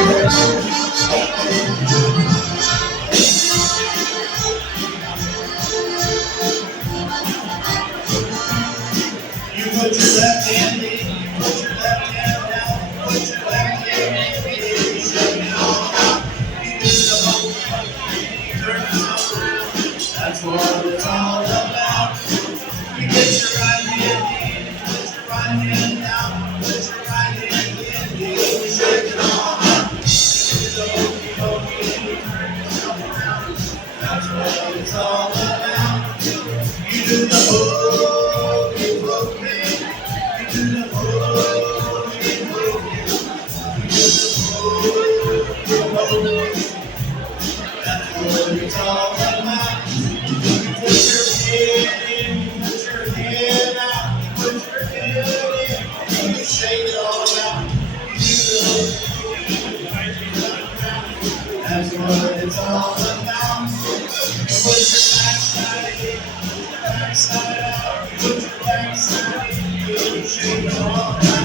You put your left hand in, you put your left hand down, put your left hand in, you shake it all out. You do the whole thing, you turn yourself around. That's what it's all about. You get your right hand in, put your right hand down, put your right hand in, you shake it all out. You do the hokey pokey and you turn yourself around. That's what it's all about. You do the hokey pokey. You do the hokey pokey. You do the hokey pokey. That's what it's all about. You put your head in, you put your head out, you put your head in, and you shake it all out. You do the hokey pokey. That's what it's all about. You put your backside in, put your backside out, you put your backside in, you shake it all out.